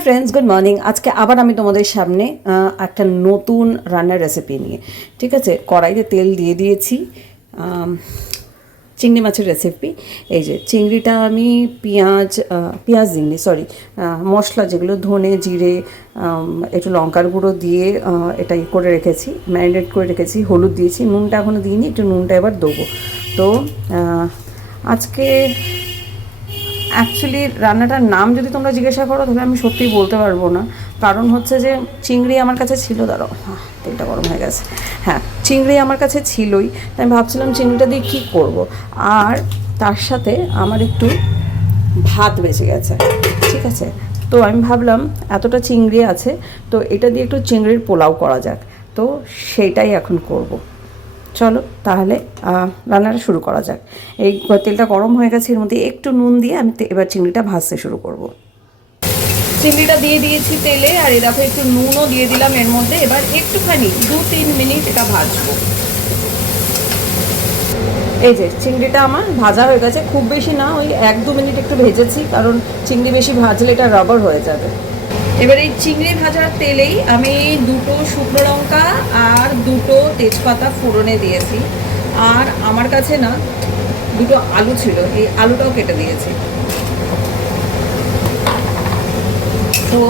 Hi friends good morning আজকে আবার আমি তোমাদের সামনে একটা নতুন রান্নার রেসিপি নিয়ে, ঠিক আছে? কড়াইতে তেল দিয়ে দিয়েছি চিংড়ি মাছের রেসিপি এই যে চিংড়িটা আমি পেঁয়াজ পেঁয়াজ দিইনি সরি মশলা যেগুলো ধনে, জিরে একটু লঙ্কার গুঁড়ো দিয়ে এটা ই করে রেখেছি ম্যারিনেট করে রেখেছি, হলুদ দিয়েছি, নুনটা এখনও দিইনি, একটু নুনটা এবার দেবো। তো আজকে অ্যাকচুয়ালি রান্নাটার নাম যদি তোমরা জিজ্ঞাসা করো তাহলে আমি সত্যিই বলতে পারব না। কারণ হচ্ছে যে, চিংড়ি আমার কাছে ছিল, দাঁড়াও তেলটা গরম হয়ে গেছে। হ্যাঁ চিংড়ি আমার কাছে ছিলই, তাই আমি ভাবছিলাম চিংড়িটা দিয়ে কী করব। আর তার সাথে আমার একটু ভাত বেঁচে গেছে, ঠিক আছে? তো আমি ভাবলাম, এতটা চিংড়ি আছে, তো এটা দিয়ে একটু চিংড়ির পোলাও করা যাক। তো সেইটাই এখন করব। চলো তাহলে রান্নাটা শুরু করা যাক। এই তেলটা গরম হয়ে গেছে এর মধ্যে একটু নুন দিয়ে আমি এবার চিংড়িটা ভাজতে শুরু করব। চিংড়িটা দিয়ে দিয়েছি তেলে আর দেখো একটু নুনও দিয়ে দিলাম এর মধ্যে। এবার একটুখানি দু তিন মিনিট এটা ভাজবো। এই যে চিংড়িটা আমার ভাজা হয়ে গেছে। খুব বেশি না ওই এক দু মিনিট একটু ভেজেছি কারণ চিংড়ি বেশি ভাজলে এটা রাবার হয়ে যাবে। এবার এই চিংড়ি ভাজার তেলেই আমি দুটো শুকনো লঙ্কা আর দুটো তেজপাতা ফোড়নে দিয়েছি। আর আমার কাছে না দুটো আলু ছিল, এই আলুটাও কেটে দিয়েছি। তো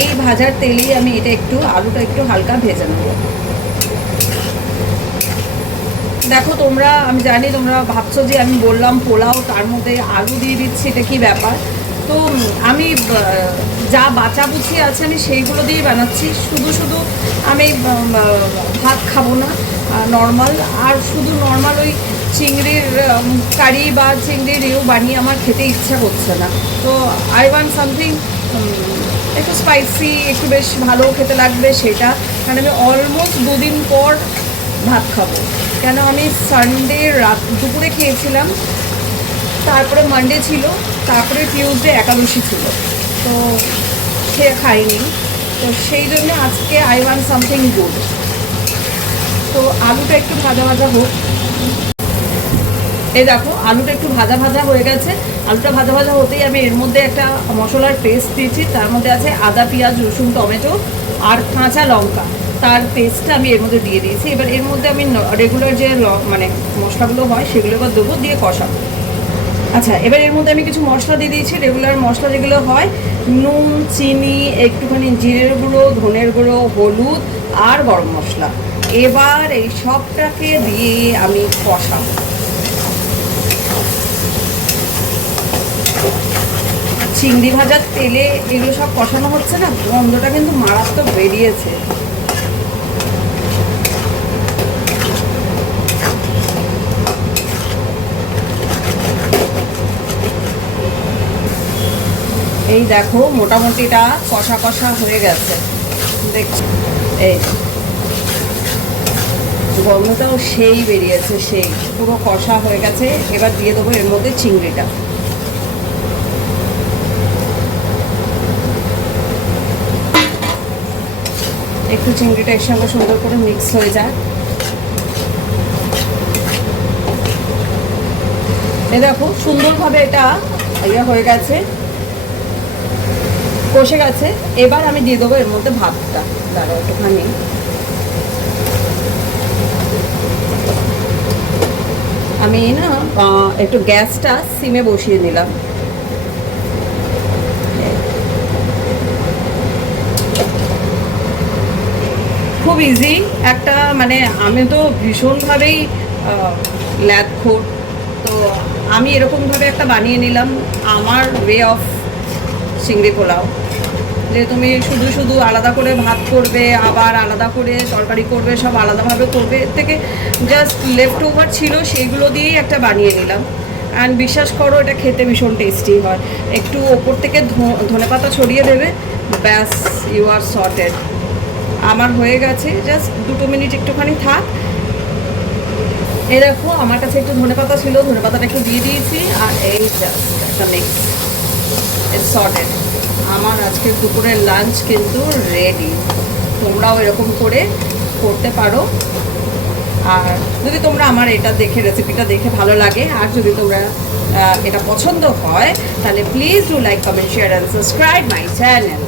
এই ভাজার তেলেই আমি এটা একটু, আলুটা একটু হালকা ভেজে নেব। দেখো তোমরা, আমি জানি তোমরা ভাবছ যে আমি বললাম পোলাও, তার মধ্যে আলু দিয়ে দিচ্ছি, এটা কি ব্যাপার? তো আমি যা বাঁচা বুঝি আছে আমি সেইগুলো দিয়েই বানাচ্ছি। শুধু শুধু আমি ভাত খাব না নর্মাল আর শুধু নর্মাল ওই চিংড়ির কারি বা চিংড়ির ইউ বানিয়ে আমার খেতে ইচ্ছা করছে না। তো আই ওয়ান্ট সামথিং একটু স্পাইসি একটু বেশ ভালো খেতে লাগবে সেটা। কারণ আমি অলমোস্ট দুদিন পর ভাত খাব। কেন আমি সানডে রাত, দুপুরে খেয়েছিলাম। তারপরে মানডে ছিল, তারপরে টিউসডে একাদশী ছিল। তো খেয়ে খাইনি। তো সেই জন্য আজকে আই ওয়ান সামথিং গুড তো আলুটা একটু ভাজা ভাজা হোক। এই দেখো, আলুটা একটু ভাজা ভাজা হয়ে গেছে। আলুটা ভাজা ভাজা হতেই আমি এর মধ্যে একটা মশলার পেস্ট দিয়েছি। তার মধ্যে আছে আদা, পেঁয়াজ, রসুন, টমেটো আর কাঁচা লঙ্কা। তার পেস্টটা আমি এর মধ্যে দিয়ে দিয়েছি। এবার এর মধ্যে আমি রেগুলার যে মানে মশলাগুলো হয় সেগুলো এবার দেবো, দিয়ে কষাবো। আচ্ছা এবার এর মধ্যে আমি কিছু মশলা দিয়ে দিয়েছি রেগুলার মশলা যেগুলো হয়, নুন, চিনি, একটুখানি জিরের গুঁড়ো, ধনের গুঁড়ো, হলুদ আর গরম মশলা। এবার এই সবটাকে দিয়ে আমি কষাবো। চিংড়ি ভাজার তেলে এগুলো সব কষানো হচ্ছে না? গন্ধটা কিন্তু মারাত্মক বেরিয়েছে। এই দেখো, মোটামুটিটা কষা কষা হয়ে গেছে। এই গন্ধটাও সেই বেরিয়েছে, সেই। পুরো কষা হয়ে গেছে। এবার দিয়ে দেবো এর মধ্যে চিংড়িটা। একটু চিংড়িটা এর সঙ্গে সুন্দর করে মিক্স হয়ে যায় এ দেখো, সুন্দরভাবে এটা ইয়ে হয়ে গেছে। কষে গেছে, এবার আমি দিয়ে দেবো এর মধ্যে ভাতটা। দাঁড়াও একটুখানি। আমি না একটু গ্যাসটা সিমে বসিয়ে দিলাম খুব ইজি একটা মানে আমি তো ভীষণভাবেই ল্যাদখোর। তো আমি এরকমভাবে একটা বানিয়ে নিলাম, আমার ওয়ে অফ চিংড়ি পোলাও। যে তুমি শুধু শুধু আলাদা করে ভাত করবে, আবার আলাদা করে তরকারি করবে, সব আলাদাভাবে করবে, এর থেকে জাস্ট লেফট ওভার ছিল সেইগুলো দিয়েই একটা বানিয়ে নিলাম। অ্যান্ড বিশ্বাস করো, এটা খেতে ভীষণ টেস্টি হয়। একটু ওপর থেকে ধনে পাতা ছড়িয়ে দেবে, ব্যাস ইউ আর সর্টেড আমার হয়ে গেছে জাস্ট দুটো মিনিট একটুখানি থাক। এই দেখো, আমার কাছে একটু ধনেপাতা ছিল ধনেপাতাটা একটু দিয়ে দিয়েছি, আর এই জাস্ট একটা মিক্স সর্টেড আমার আজকে দুপুরের লাঞ্চ কিন্তু রেডি তোমরাও এরকম করে করতে পারো। আর যদি তোমরা আমার এটা দেখে রেসিপিটা দেখে ভালো লাগে, আর যদি তোমরা এটা পছন্দ হয়, তাহলে please do like comment share and subscribe my channel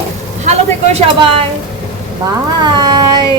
ভালো থেকো সবাই। বাই